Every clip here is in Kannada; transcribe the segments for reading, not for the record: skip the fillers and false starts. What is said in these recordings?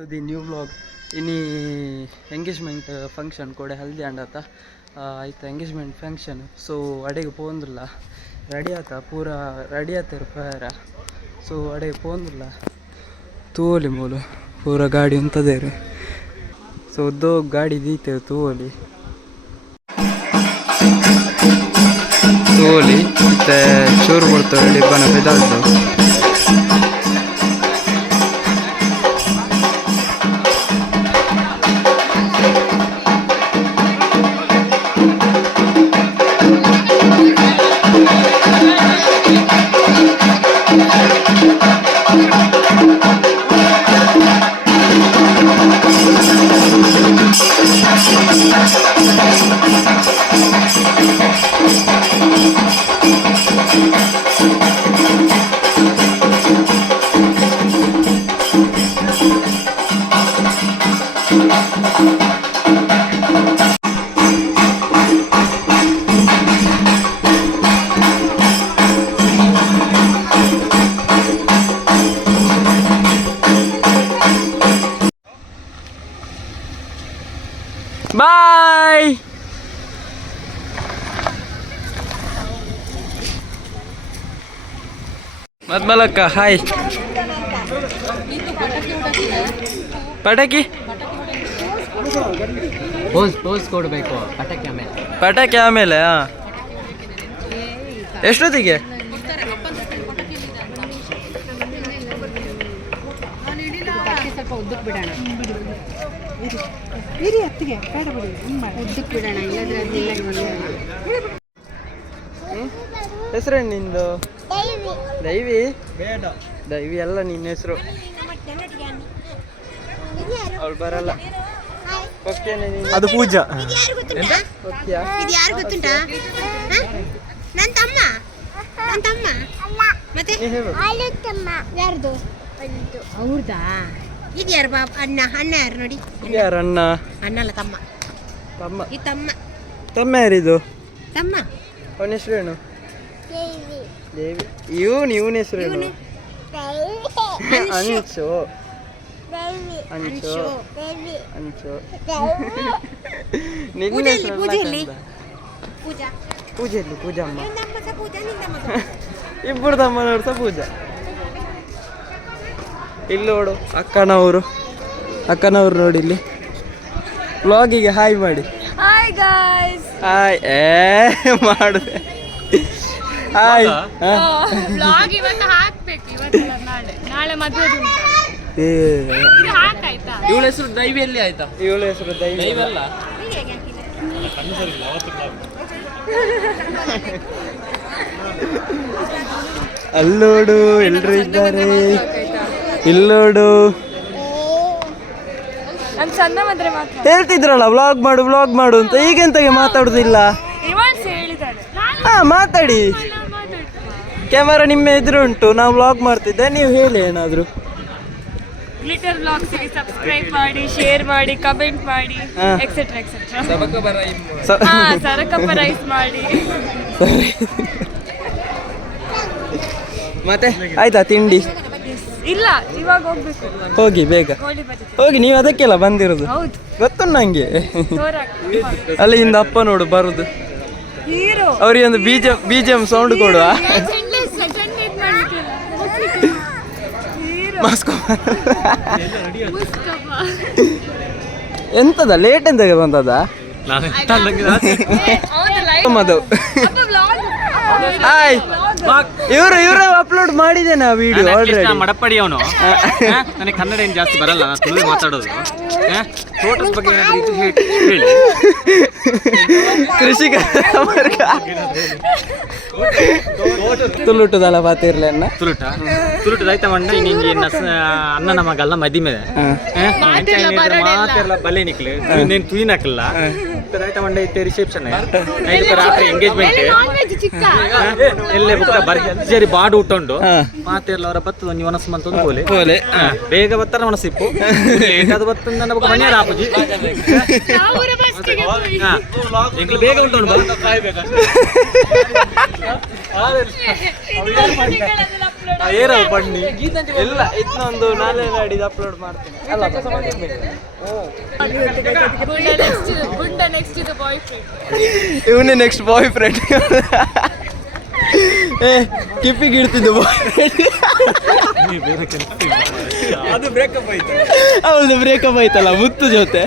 ಟು ದಿ ನ್ಯೂ ವ್ಲಾಗ್ ಇನಿ ಎಂಗೇಜ್ಮೆಂಟ್ ಫಂಕ್ಷನ್ ಕೂಡ ಹಲ್ದಿ ಅಂಡತ್ತ ಆಯ್ತು ಎಂಗೇಜ್ಮೆಂಟ್ ಫಂಕ್ಷನ್ ಸೊ ಅಡೆಗೆ ಪೋಂದಿಲ್ಲ ರೆಡಿ ಆತ ಪೂರ ರೆಡಿ ಆತಾರ ಪೇರ ಸೊ ಅಡೆಗೆ ಪೋಂದಿಲ್ಲ ತೂವಲಿ ಮೂಲು ಪೂರ ಗಾಡಿ ಉಂತದೇರು ಸೊ ಉದ್ದೋ ಗಾಡಿ ದೀತೇವೆ ತೂವಲಿ ಮತ್ತೆ ಚೂರು ಕೊಡ್ತೇವೆ ಡಿಬ್ಬನ ಬೆದಾಡ್ದು ಬಾಯ್ ಮದ್ಮಲಕ್ಕ ಹಾಯ್ ಪಟಾಕಿ ಪೋಸ್ ಕೊಡಬೇಕು ಪಟಾಕಿ ಆಮೇಲೆ ಎಷ್ಟೊತ್ತಿಗೆ ಸ್ವಲ್ಪ ಉದ್ದಕ್ಕೆ ಬಿಡೋಣ ಉದ್ದಕ್ಕೆ ಬಿಡೋಣ ಹೆಸರೇನು ನಿಂದು ದೈವಿ ದೈವಿ ಅಲ್ಲ ನಿನ್ನ ಹೆಸರು ಅವಳು ಬರಲ್ಲ ಅದು ಪೂಜಾ ಯಾರು ಗೊತ್ತುಂಟಾ ನನ್ನ ತಮ್ಮ ಮತ್ತೆ ಯಾರ್ದು ಅವ್ರದಾ ಇದು ಯಾರು ಬಾಬ್ ಅಣ್ಣ ಯಾರು ನೋಡಿ ಯಾರು ಅಣ್ಣ ಅಲ್ಲ ತಮ್ಮ ಈ ತಮ್ಮ ಯಾರಿದು ತಮ್ಮ ಅವನ ಹೆಸರೇನು ದೇವಿ ಇವನ ಹೆಸರೇನು ಅಂಚು ನಿನ್ನ ಪೂಜೆಯಲ್ಲಿ ಪೂಜಮ್ಮ ಇಬ್ಬರು ತಮ್ಮನವ್ರು ಸಹ ಪೂಜಾ ಇಲ್ಲಿ ನೋಡು ಅಕ್ಕನವರು ನೋಡಿ ಇಲ್ಲಿ ವ್ಲಾಗಿಗೆ ಹಾಯ್ ಮಾಡಿ ಹಾಯ್ ಮಾಡಿದೆ ಹಾಯ್ ಇವಳ ಹೆಸರು ದೈವಿಯಲ್ಲಿ ಆಯ್ತಾ ಇವಳ ಹೆಸರು ದೈವಿ ಅಲ್ಲ ಅಲ್ಲೋಡು ಎಲ್ರು ಇದ್ದಾರೆ ಇಲ್ಲೋಡು ಹೇಳ್ತಿದ್ರಲ್ಲ ವ್ಲಾಗ್ ಮಾಡು ಅಂತ ಈಗೆಂತಗೆ ಮಾತಾಡುದಿಲ್ಲ ಮಾತಾಡಿ ಕ್ಯಾಮರಾ ನಿಮ್ಮ ಎದುರು ಉಂಟು ನಾವು ವ್ಲಾಗ್ ಮಾಡ್ತಿದ್ದೆ ನೀವು ಹೇಳಿ ಏನಾದ್ರು ಗ್ಲಿಟರ್ ವ್ಲಾಗ್ಸ್ ಗೆ ಸಬ್ಸ್ಕ್ರೈಬ್ ಮಾಡಿ ಶೇರ್ ಮಾಡಿ ಕಮೆಂಟ್ ಮಾಡಿ ಎಕ್ಸೆಟ್ರಾ ಎಕ್ಸೆಟ್ರಾ ಸರಕಪ್ಪ ರೈಸ್ ಮಾಡಿ ಮತ್ತೆ ಆಯ್ತಾ ತಿಂಡಿ ಇಲ್ಲ ಇವಾಗ ಹೋಗ್ಬೇಕು ಹೋಗಿ ಬೇಗ ಹೋಗಿ ನೀವು ಅದಕ್ಕೆಲ್ಲ ಬಂದಿರೋದು ಗೊತ್ತು ನಂಗೆ ಅಲ್ಲಿಂದ ಅಪ್ಪ ನೋಡು ಬರುದು ಅವ್ರಿಗೆ ಒಂದು BGM ಸೌಂಡ್ ಕೊಡುವ ಎಂತದ ಲೇಟ್ ಎಂತಾಗ ಬಂದದ ಮದು ಹಾಯ್ ಇವರು ಅಪ್ಲೋಡ್ ಮಾಡಿದ್ದೇನೆ ಆ ವಿಡಿಯೋ ಆಲ್ರೆಡಿ ಮಡಪಡಿ ಅವನು ನನಗೆ ಕನ್ನಡ ಏನು ಜಾಸ್ತಿ ಬರಲ್ಲ ನಾನು ತುಳು ಮಾತಾಡೋದು ತೋಟದ ಬಗ್ಗೆ ಹೇಳಿ ಕೃಷಿಕ ತುಳುಟದಲ್ಲ ಪಾತಿರ್ಲಿ ಅಣ್ಣ ತುಳುಟು ರೈತ ಮಂಡ ನಿಂಗೆ ಅಣ್ಣ ನಮಗಲ್ಲ ಮದಿಮೆ ಮಾತಿರಲ್ಲ ಬಲೆ ನಿಕ್ಲೆ ನೀನು ತುಯಿನಕಲ್ಲ ರೈತ ಮಂಡ ಇತ್ತೆ ರಿಸೆಪ್ಷನ್ ರಾತ್ರಿ ಎಂಗೇಜ್ಮೆಂಟ್ ಎಲ್ಲೇ ಭರ್ಜರಿ ಬಾಡು ಉಟ್ಟುಂಡು ಮಾತಿರ್ಲ ಅವರ ಬತ್ತದ ನೀವು ಮನಸ್ಸು ಮಂತೊಂದು ಪೋಲೆ ಬೇಗ ಬತ್ತಾರ ಮನಸ್ಸಿಪ್ಪು ಅದು ಬತ್ತದ ನನ್ನ ಮನೆ ರಾಪುಜಿ ಬೇಗ ಉಂಟು ಏರ ಬನ್ನಿ ಇಲ್ಲ ಇದನ್ನೊಂದು ನಾಳೆ ನಾಡಿದ್ದು ಅಪ್ಲೋಡ್ ಮಾಡ್ತೀನಿ ಅಲ್ಲ ಗುಂಡ ನೆಕ್ಸ್ಟ್ ಇದು ಬಾಯ್ ಫ್ರೆಂಡ್. ಇವನೇ ನೆಕ್ಸ್ಟ್ ಬಾಯ್ ಫ್ರೆಂಡ್. ಏ ಕಿಪ್ಪಿಗೆ ಇಡ್ತಿದ್ದು ಬಾಯ್ ಫ್ರೆಂಡ್. ಅದು ಬ್ರೇಕಪ್ ಆಯ್ತು. ಅವಳದು ಬ್ರೇಕಪ್ ಆಯ್ತಲ್ಲ ಮುತ್ತು ಜೊತೆ.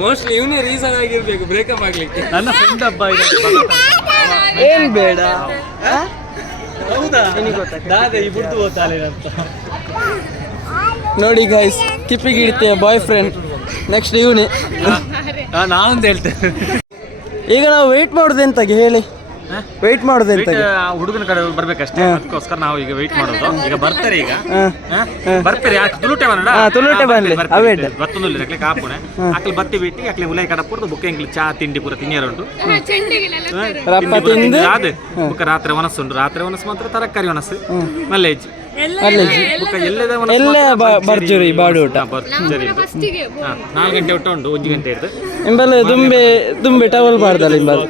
ಮೋಸ್ಟ್ಲಿ ಇವನೇ ರೀಸನ್ ಆಗಿರ್ಬೇಕು ಬ್ರೇಕಪ್ ಆಗ್ಲಿಕ್ಕೆ. ನನ್ನ ಫ್ರೆಂಡ್ ಹಬ್ಬ ಇದೆ. ಏನ್ ಬೇಡ ಹೌದಾ ನಿನಗೆ ಗೊತ್ತಾಗ್ತದೆ. ದಾದ ಈ ಬುಡ್ದು ಓದ್ತಾಳೆ ಅಂತ. ನೋಡಿ ಗೈಸ್ ಕಿಪ್ಪಿಗೆ ಇಡ್ತೀಯ ಬಾಯ್ ಫ್ರೆಂಡ್ ನೆಕ್ಸ್ಟ್ ಇವನೇ. ನಾನೊಂದು ಹೇಳ್ತೇನೆ. ಈಗ ನಾವು ವೆಯ್ಟ್ ಮಾಡೋದು ಎಂತಾಗಿ ಹೇಳಿ, ವೆಯ್ಟ್ ಮಾಡೋದು ಎಂತಾಗಿ? ಹುಡುಗನ ಕಡೆ ಬರ್ಬೇಕಷ್ಟೇ, ಅದಕ್ಕೋಸ್ಕರ ನಾವು ಈಗ ವೆಯ್ಟ್ ಮಾಡೋದು. ಈಗ ಬರ್ತಾರೆ, ಈಗ ಬರ್ತಾರೆ. ತುಳುಟೆ ಬನ್ನಡ ತುಳುಟೆ ಬನ್ನಿ ಅವೇಟ್ ಬತ್ತೊಂದು ಅಕ್ಲೆ ಕಾಪುಣೆ ಅಕ್ಲೆ ಬತ್ತಿ ಬಿಟ್ಟು ಅಕ್ಲೆ ಉಲೈ ಕಡ ಪೂರ್ದು ಬುಕ್ಕ ಎಂಕ್ಲಿ ಚಾ ತಿಂಡಿ ಪೂರ ತಿನ್ನಿಯರುಂಟು ರಪ್ಪ ತಿಂದು ಅದೇ ಬುಕ್ಕ ರಾತ್ರಿ ಒನಸ್ಸುಂಡು. ರಾತ್ರಿ ಒನಸ್ ಮಾತ್ರ ತರಕಾರಿ ಒನಸ್ಸು ಮಲ್ಲೇಜ್ ಬುಕ್ಕ ಎಲ್ಲದ ಎಲ್ಲ ಬರ್ಜರಿ ಬಾಡೂಟ ಭರ್ಜರಿ 4 ಗಂಟೆ ಊಟ ಉಂಟು 1 ಗಂಟೆ ಹಿಡ್ದು ಇಂಬಲ್ಲ ದುಂಬೆ ಟವಲ್ ಬಾರ್ದಲ್ಲ ಇಂಬಲ್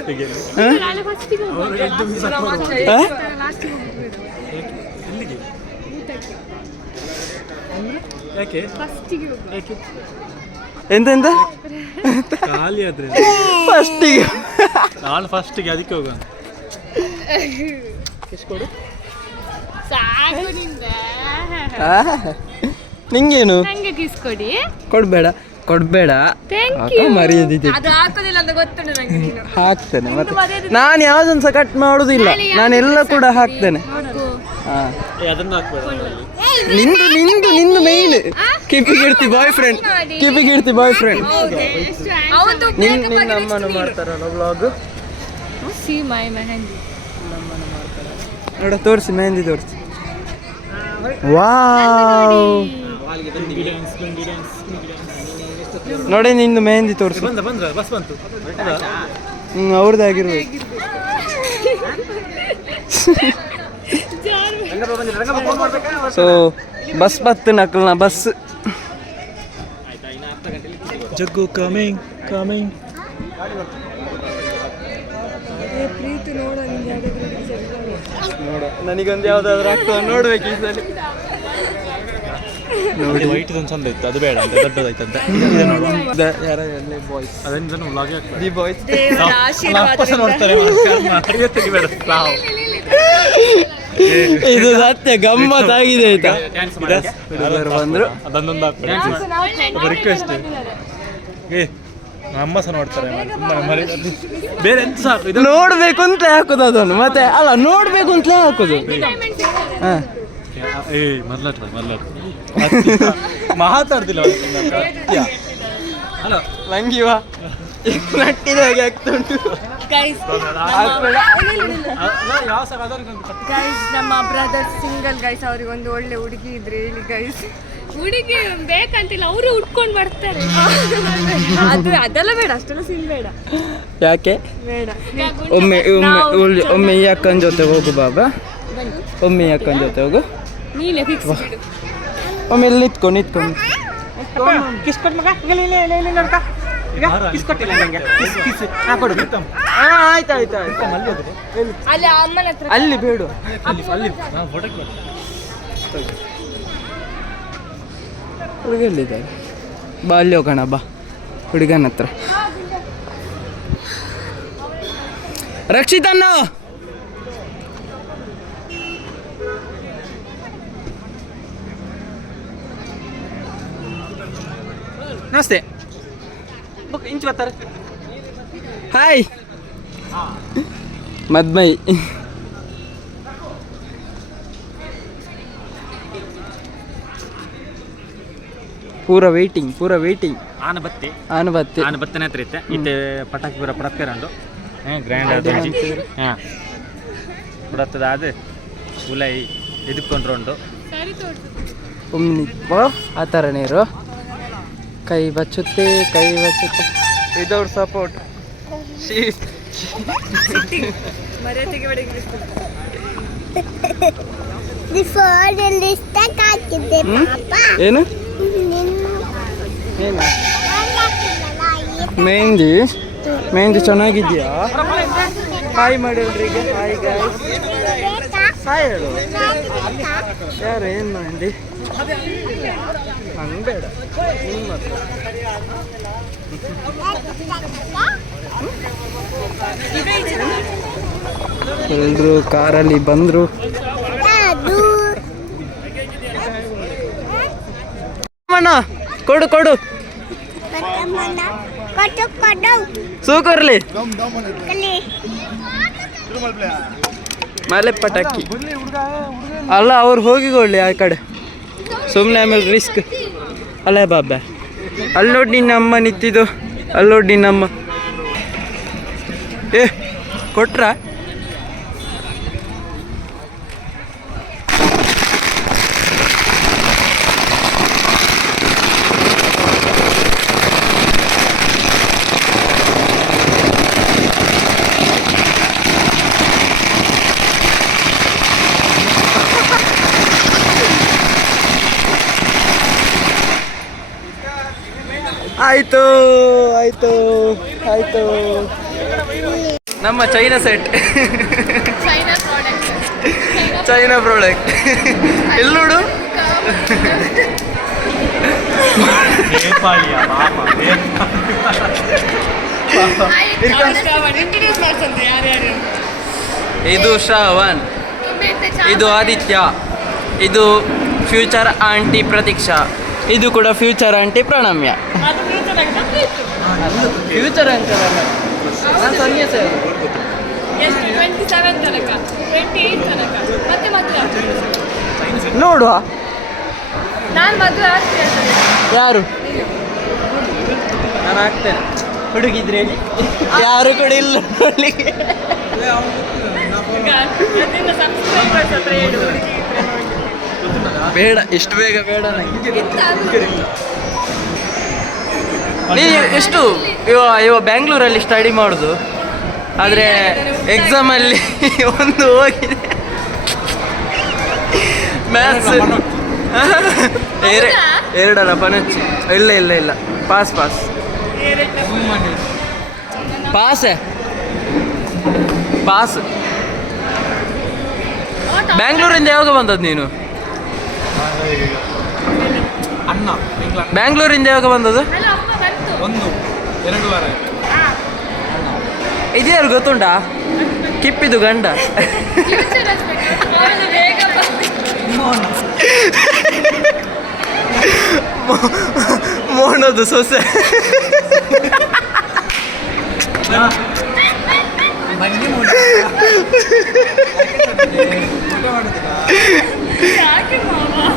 ಎಂತೆಂತ ಖಾಲಿ ಆದ್ರೆ ಫಸ್ಟಿಗೆ ನಾನು ಫಸ್ಟಿಗೆ ಅದಕ್ಕೆ ಹೋಗೋಣ. ಸಾಕು ನಿಂದ. ನಿಂಗೇನು ನಂಗೆ ಕಿಸ್ ಕೊಡಿ. ಕೊಡ್ಬೇಡ ಮರ್ಯಾದಿದೆ ಅದು ಹಾಕೋದಿಲ್ಲ ಅಂತ ಗೊತ್ತುಂಟು ನಂಗೆ. ನೀನು ಹಾಕ್ತೇನೆ ಮತ್ತೆ ನಾನು ಯಾವ್ದೊಂದು ಸಹ ಕಟ್ ಮಾಡುದಿಲ್ಲ, ನಾನೆಲ್ಲ ಕೂಡ ಹಾಕ್ತೇನೆ. ಹಾ ಅದನ್ನು ಹಾಕ್ಬೇಡ. ನಿಂದು main ಕಿಪಿಗೆ ಇಡ್ತಿ boy friend, ಕಿಪಿಗೆ ಇಡ್ತಿ boy friend. ನಿನ್ನ ಅಮ್ಮನು ಮಾಡ್ತಾರಲ್ಲ ವ್ಲಾಗ್. ಸಿ ಮೈ ಮೆಹಂದಿ ನೋಡ ತೋರಿಸಿ ಮೆಹಂದಿ ತೋರಿಸಿ. ವಾವ್ ನೋಡಿ ನಿಂದು ಮೆಹಂದಿ ತೋರಿಸಿ. ಬಂದ್ರ ಬಸ್ ಬಂತು. ಅವ್ರದ್ದು ಆಗಿರ್ಬೇಕು. ಸೊ ಬಸ್ ಬತ್ತು ನಕಲ್ನ ಬಸ್ ಜಗ್ಗು ಕಮಿಂಗ್ ಕಮಿಂಗ್. ನೋಡ ನನಗೊಂದು ಯಾವ್ದಾದ್ರು ಆಗ್ತದ ನೋಡ್ಬೇಕು ಈ ಸಲ. ನೋಡಿ ವೈಟ್ ಒಂದು ಚಂದ ಇತ್ತು, ಅದು ಬೇಡ ಅಂತ ದೊಡ್ಡದಾಯ್ತಂತೆ. ಯಾರ ಎಲ್ಲ ಬಾಯ್ಸ್ ಅದನ್ನು ವ್ಲಾಗ್ ಹಾಕ್ಬೇಡ. ದಿ ಬಾಯ್ಸ್ ನೋಡ್ತಾರೆ ತೆಗಿಬೇಡ. ಇದು ಸತ್ಯ ಗಮ್ಮತ್ತಾಗಿದೆ ಆಯ್ತಾ. ಹುಡುಗರು ಬಂದ್ರು ಅದನ್ನೊಂದು ಹಾಕ್ಬೇಡ. ರಿಕ್ವೆಸ್ಟ್ ಅಮ್ಮ ಸಹ ನೋಡ್ತಾರೆ. ಬೇರೆ ಎಂತ ಸಾಕು ಇದು ನೋಡ್ಬೇಕು ಅಂತಲೇ ಹಾಕೋದು ಅದನ್ನು. ಮತ್ತೆ ಅಲ್ಲ ನೋಡ್ಬೇಕು ಅಂತಲೇ ಹಾಕೋದು. ಹಾ ಮಾತಾಡ್ತಿಲ್ಲ ಹಲೋ ನಂಗಿವ ನಟ್ಟಿದ ಹಾಗೆ ಆಗ್ತುಂಟು. ಗೈಸ್ ನಮ್ಮ ಬ್ರದರ್ ಸಿಂಗಲ್ ಗೈಸ್, ಅವ್ರಿಗೆ ಒಂದು ಒಳ್ಳೆ ಹುಡುಗಿ ಇದ್ರೆ ಹೇಳಿ ಗೈಸ್. ಹುಡುಗಿ ಬೇಕಂತಿಲ್ಲ, ಅವರು ಉಟ್ಕೊಂಡು ಬರ್ತಾರೆ. ಅದೆಲ್ಲ ಬೇಡ, ಅಷ್ಟೆಲ್ಲ ಸಿಂಗ್ ಬೇಡ. ಯಾಕೆ ಬೇಡ. ಒಮ್ಮೆ ಈ ಅಕ್ಕನ ಜೊತೆ ಹೋಗು ಬಾಬಾ, ಒಮ್ಮೆ ಈ ಅಕ್ಕನ ಜೊತೆ ಹೋಗು. ನೀನೇ ಫಿಕ್ಸ್ ಬಿಡು. ಒಮ್ಮೆ ಇಲ್ಲಿ ನಿಂತ್ಕೊಂಡು ಕಿಸ್ ಕೊಟ್ಟು ಮಗ ಕಿಸ್ ಕೊಟ್ಟಿಲ್ಲ ನಂಗೆ. ಆಯ್ತು ಅಲ್ಲಿ ಅಮ್ಮನ ಹತ್ರ ಅಲ್ಲಿ ಬೇಡ ಹುಡುಗ ಎಲ್ಲಿದ್ದಾರೆ? ಬಾ ಅಲ್ಲಿ ಹೋಗೋಣ ಬಾ ಹುಡುಗನ ಹತ್ರ. ರಕ್ಷಿತನ್ನ ನಮಸ್ತೆ. ಇಂಚು ಬರ್ತಾರೆ. ಹಾಯ್ ಮದ್ಮೈ. ಪೂರ ವೇಟಿಂಗ್. ಆನ ಬತ್ತಿ ಬತ್ತನೆ ಹತ್ರ ಇತ್ತೆ ಇತ್ತೆ ಪಟಾಕಿ ಪೂರ ಪ್ರತ್ಯರಂಡು ಗ್ರ್ಯಾಂಡ್ ಆಗಿ ಹಾಂ ಕೊಡತ್ತದ ಅದು ಉಲೈ ಎದುಕೊಂಡ್ರು. ಒಮ್ಮೆ ಆ ಥರ ನೀರು ಕೈ ಬಚ್ಚುತ್ತೆ ವಿದೌಟ್ ಸಪೋರ್ಟ್. ಏನು ಮೆಹಂದಿ ಚೆನ್ನಾಗಿದ್ಯಾ? ಹಾಯ್ ಮಾಡಿ ಎಲ್ರಿಗೆ. Hi guys. ಹಾಯ್ ಹೇಳು. ಯಾರು ಏನು ಮಾಡಿ ಹಂಗೆ ಬೇಡ ನಿಮ್ಮ ಎಲ್ರು ಕಾರಲ್ಲಿ ಬಂದರು. ಕೊಡು ಕೊಡು ಸೂಕರ್ಲಿ ಮಲೆ ಪಟಾಕಿ ಅಲ್ಲ ಅವ್ರು ಹೋಗಿಕೊಳ್ಳಿ ಆ ಕಡೆ ಸುಮ್ಮನೆ ಆಮೇಲೆ ರಿಸ್ಕ್. ಅಲ್ಲ ಬಾಬಾ ಅಲ್ಲಿ ನೋಡಿ ನಿನ್ನಮ್ಮ ನಿಂತಿದ್ದು, ಅಲ್ಲಿ ನೋಡಿ ನಿನ್ನಮ್ಮ. ಏ ಕೊಟ್ರ ಆಯ್ತು ಆಯ್ತು ಆಯ್ತು. ನಮ್ಮ ಚೈನಾ ಸೆಟ್, ಚೈನಾ ಪ್ರಾಡಕ್ಟ್ ಎಲ್ಲೋಡು. ಇದು ಶ್ರಾವಣ್, ಇದು ಆದಿತ್ಯ, ಇದು ಫ್ಯೂಚರ್ ಆಂಟಿ ಪ್ರತೀಕ್ಷಾ, ಇದು ಕೂಡ future aunty Pranamya. Future uncle ನಾನು ಸನ್ಯಾಸ ನೋಡುವ. ಯಾರು ನಾನು ಆಗ್ತೇನೆ ಹುಡುಗಿದ್ರೆ ಯಾರು ಕೂಡ ಇಲ್ಲ ನೋಡ್ಲಿಕ್ಕೆ. ಬೇಡ ಇಷ್ಟು ಬೇಗ ಬೇಡ ನನಗೆ. ನೀನು ಎಷ್ಟು ಇವ ಬ್ಯಾಂಗ್ಳೂರಲ್ಲಿ ಸ್ಟಡಿ ಮಾಡೋದು, ಆದರೆ ಎಕ್ಸಾಮಲ್ಲಿ ಒಂದು ಹೋಗಿದೆ ಮ್ಯಾಥ್ಸ್ ಎರಡಲ್ಲ ಪನಚ್ಚಿ. ಇಲ್ಲ ಇಲ್ಲ ಇಲ್ಲ ಪಾಸ್ ಪಾಸ್ ಪಾಸ್ ಪಾಸ್. ಬ್ಯಾಂಗ್ಳೂರಿಂದ ಯಾವಾಗ ಬಂದದ್ದು ನೀನು? ಬ್ಯಾಂಗ್ಳೂರಿಂದ ಯಾವಾಗ ಬಂದದ್ದು? 1-2 ವಾರ. ಇದ್ಯಾರು ಗೊತ್ತುಂಟಾ? ಕಿಪ್ಪಿದು ಗಂಡ. ಮೋನದು ಸೊಸೆ.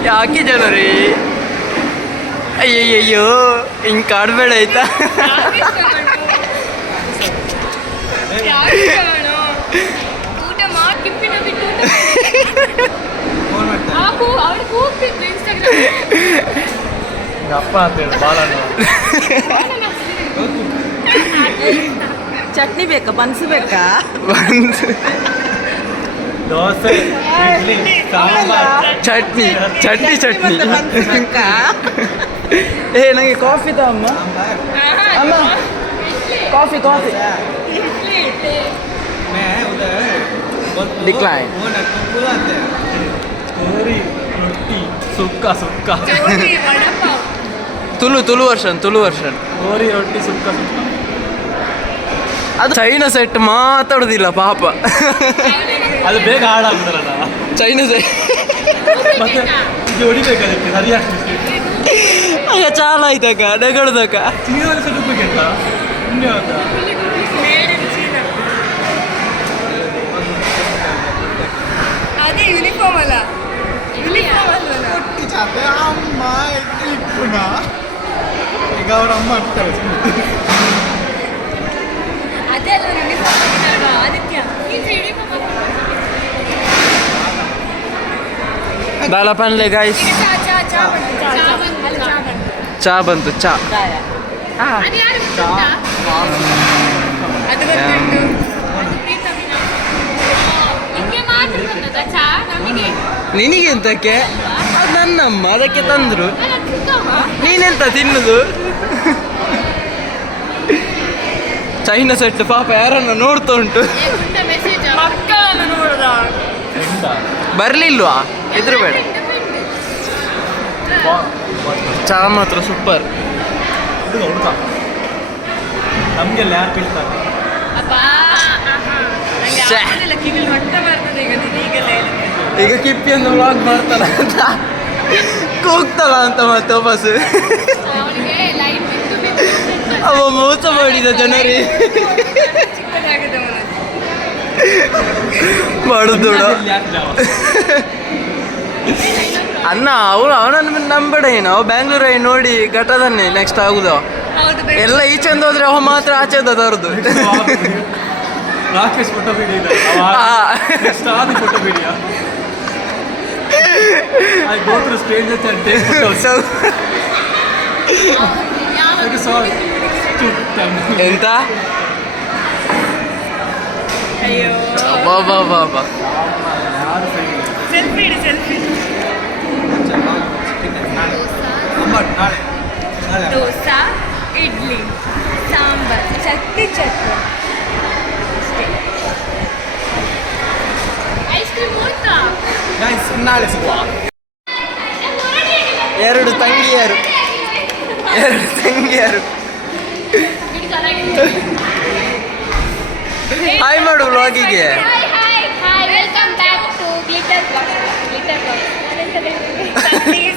ಯಾಕೆ ಜನರಿ ಅಯ್ಯಯ್ಯೋ ಹಿಂಗೆ ಕಾಡ್ಬೇಡ ಆಯ್ತಾ? ಅಪ್ಪ ಅಂತೇಳಿ ಬಾಲಣ್ಣ. ಚಟ್ನಿ ಬೇಕಾ ಬನ್ಸು ಬೇಕಾ? ದೋಸೆ ಇಡ್ಲಿ ಸಾಂಬಾರ್ ಚಟ್ನಿ ಚಟ್ನಿ ಚಟ್ನಿ. ಏ ನನಗೆ ಕಾಫಿ ತ ಅಮ್ಮ. ಅಮ್ಮ ಕಾಫಿ ಕಾಫಿ ಡಿಕ್ಲೈನ್. ರೊಟ್ಟಿ ಸುಕ್ಕ ಸುಕ್ಕ ತುಳು ವರ್ಷನ್ ಗೋರಿ ರೊಟ್ಟಿ ಸುಕ್ಕ ಸುಕ್ಕ. ಅದು ಚೈನಾ ಸೆಟ್ ಮಾತಾಡೋದಿಲ್ಲ ಪಾಪ. ಅದು ಬೇಗ ಹಾಳಾಗ್ತಾರಲ್ಲ ಚೈನಾ ಸೆಟ್. ಮತ್ತೆ ಇದು ಹೊಡಿಬೇಕು ಅದಕ್ಕೆ ಸರಿಯಾಗಿ. ಆಗ ಚಾಲ ಆಯ್ತಕ್ಕ ನೆಗಡ್ದಕ್ಕ. ಚೀನಾದಲ್ಲಿ ಸೆಟ್ ಉಪಯೋಗ ಇನ್ನೇ ಅದೇ ಯೂನಿಫಾರ್ಮ್ ಅಲ್ಲ, ಯೂನಿಫಾರ್ಮ್ ಅಲ್ಲ. ಅಮ್ಮ ಈಗ ಅವ್ರ ಅಮ್ಮ ಆಗ್ತಾರೆ. ಅದೇ ಅಲ್ಲ ಯೂನಿಫಾರ್ಮ್ ಆದಿತ್ಯ. ದಾಲ ಪನ್ಲೆ ಗಾಯ್ಸ್. ಚಾ ಬಂತು ಚಾ. ನಿನಗೆಂತಕ್ಕೆ? ಅದು ನನ್ನಮ್ಮ ಅದಕ್ಕೆ ತಂದ್ರು. ನೀನೆಂತ ತಿನ್ನುದು? ಚೈನಾ ಸೆಟ್ ಪಾಪ ಯಾರನ್ನು ನೋಡ್ತಾ ಉಂಟು. ಮಕ್ಕಳನ್ನು ನೋಡುದ ಬರ್ಲಿಲ್ವಾ ಎದುರು ಬೇಡ. ಚಾ ಮಾತ್ರ ಸೂಪರ್. ಹುಡುಗ ನಮಗೆಲ್ಲ ಯಾರು ಬೀಳ್ತಾರೆ? ಈಗ ಕಿಪ್ಪಿಯನ್ನು ವ್ಲಾಗ್ ಮಾಡ್ತಾನ ಅಂತ ಕೂಗ್ತಲ್ಲ ಅಂತ ಮತ್ತೆ ವಾಪಸ್ ಅವ ಮೋಸ ಮಾಡಿದ ಜನರೇ ಮಾಡುದು ಅನ್ನ ಅವನನ್ನು ನಂಬೇಡ ಏನು. ಅವ ಬ್ಯಾಂಗ್ಳೂರ್ ನೋಡಿ ಘಟದನ್ನೇ ನೆಕ್ಸ್ಟ್ ಆಗುದು ಎಲ್ಲ ಈಚೆಂದ ಹೋದ್ರೆ ಅವ ಮಾತ್ರ ಆಚೆಂದ ತರುದು. ರಾಕೇಶ್ ಫೋಟೋ ಬಿಡಿ ಫೋಟೋ ಬಿಡಿ ಎಂತ ಬಾಬಾ ಬಾಬಾ ದೋಸಾ, ಇಡ್ಲಿ, ಸಾಂಬಾರ್, ಚಟ್ನಿ ಐಸ್ ಕ್ರೀಮ್ ಉಂಟಾ? ನಾಳೆ ಸಿಗುವ. ಎರಡು ತಂಗಿಯರು ಹಾಯ್ ಮಾಡು ವ್ಲಾಗಿಗೆ. Welcome back to glitter box.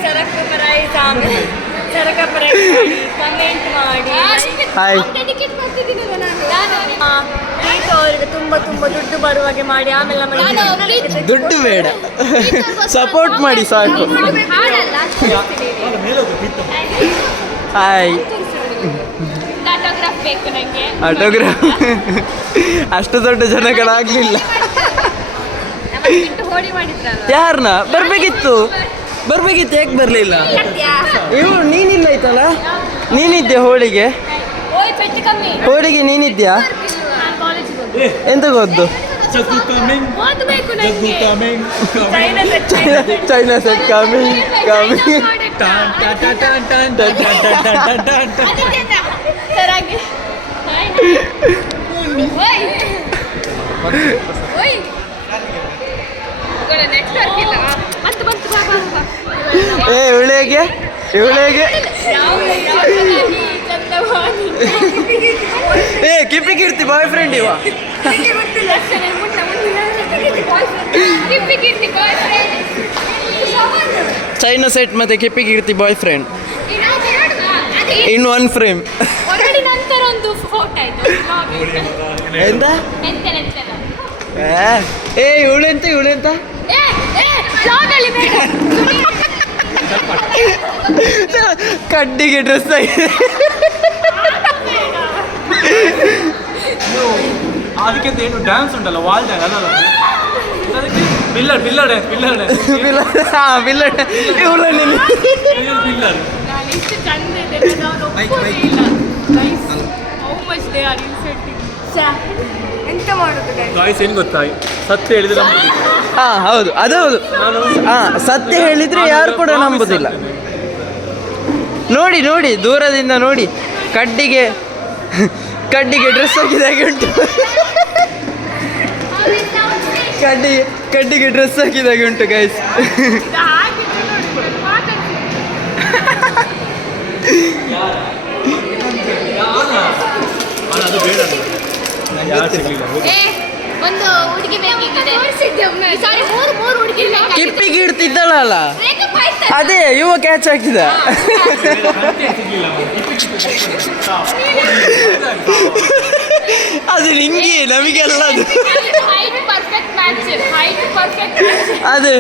ಸರಕಪರಾಯಿ ಸಾಂಬಾರ್, ಸರಕಪರಾಯಿ ಕಮೆಂಟ್ ಮಾಡಿ. ಹಾಯ್ ಅವರಿಗೆ ತುಂಬ ದುಡ್ಡು ಬರುವಾಗೆ ಮಾಡಿ ಆಮೇಲೆ ನಮಗೆ ದುಡ್ಡು ಬೇಡ, ಸಪೋರ್ಟ್ ಮಾಡಿ ಸಾಕು. ಹಾಯ್ ಆಟೋಗ್ರಾಫ್ ಬೇಕು ನನಗೆ. ಆಟೋಗ್ರಾಫ್ ಅಷ್ಟು ದೊಡ್ಡ ಜನಗಳಾಗ್ಲಿಲ್ಲ. ಹೋಳಿ ಮಾಡಿದ್ರಲ್ಲ ಯಾರನ್ನ ಬರ್ಬೇಕಿತ್ತು ಯಾಕೆ ಬರ್ಲಿಲ್ಲ? ಇವ್ರು ನೀನಿಲ್ಲ ಆಯ್ತಲ್ಲ, ನೀನಿದ್ದೆ ಹೋಳಿಗೆ ನೀನಿದ್ಯಾ? ಎಂತ ಗೊತ್ತು? China set coming. ಇವಳಿಗೆ ಕಿಪ್ಪಿ ಕೀರ್ತಿ ಬಾಯ್ ಫ್ರೆಂಡ್ ಇವ. ಚೈನಾ ಸೆಟ್ ಮತ್ತೆ ಕಿಪ್ಪಿ ಕೀರ್ತಿ boy friend in one frame. ನಂತರ ಒಂದು ಫೋಟೋ ಎಂತ ಇವಳೆಂತ ಕಡ್ಡಿಗೆ ಡ್ರೆಸ್ ಆಗಿದೆ. ಅದಕ್ಕಿಂತ ಏನು ಡ್ಯಾನ್ಸ್ ಉಂಟಲ್ಲ, ವಾಲ್ ಡ್ಯಾನ್ಸ್ ಅಲ್ಲ, ಅದಕ್ಕೆ ಬಿಲ್ಲರ್ ಬಿಲ್ಲಡ್ ಇಷ್ಟು ಚಂದ ಇದೆ. ಎಂತ ಮಾಡುದು ಗಾಯ್ಸ್ ಏನು ಗೊತ್ತಾ, ಸತ್ಯ ಹೇಳಿದ್ರೆ ಹಾ ಹೌದು, ಅದು ಹೌದು. ಸತ್ಯ ಹೇಳಿದ್ರೆ ಯಾರು ಕೂಡ ನಂಬುದಿಲ್ಲ. ನೋಡಿ ದೂರದಿಂದ ನೋಡಿ, ಕಡ್ಡಿಗೆ ಡ್ರೆಸ್ ಹಾಕಿದಾಗೆ ಉಂಟು. ಕಡ್ಡಿಗೆ ಡ್ರೆಸ್ ಹಾಕಿದಾಗೆ ಉಂಟು ಗೈಸ್. ಅದು ಬೇಡ, ಯಾರು ಸಿಗ್ಲಿಲ್ಲ. ಒಂದು ಹುಡುಗಿ ಬೇಕಿದೆ. ಸಾರಿ, ಮೂರು ಹುಡುಗಿ ಕಿಪ್ಪಿಗೆ ಇಡ್ತಿದ್ದಳಲ್ಲ, ಅದೇ ಇವ ಕ್ಯಾಚ್ ಹಾಕಿದ. ಅದು ನಿಂಗೆ ನಮಗೆಲ್ಲ ಅದು ಪರ್ಫೆಕ್ಟ್ ಮ್ಯಾಚ್. ಅದು